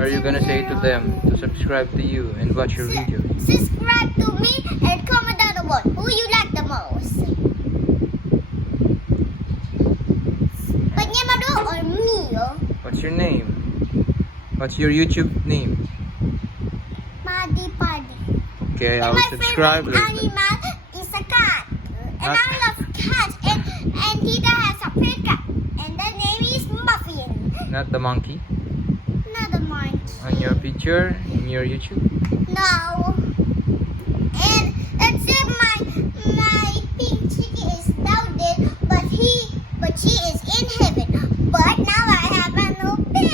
are you gonna say to them to subscribe to you and watch your videos? Subscribe to me and comment down below who you like the most. Panyamaro or Mio? What's your name? What's your YouTube name? Madi Padi. Okay, And I'll my subscribe favorite later. animal is a cat. And Cat? I love cats. And Tita has a pet cat. And the name is Muffin. Not the monkey. Not a monkey. On your picture in your YouTube. No. And that's it. My pink chicken is down there, but she is in heaven. But now I have a new pet.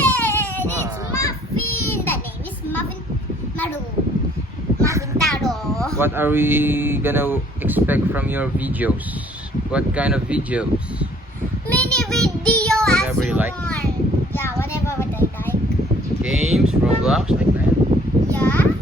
It's Ah. Muffin. The name is Muffin Maru. Muffin Taro. What are we gonna expect from your videos? What kind of videos? Mini video as Whatever you like. want. Yeah, whatever what I like. Games, Roblox, like that? Yeah.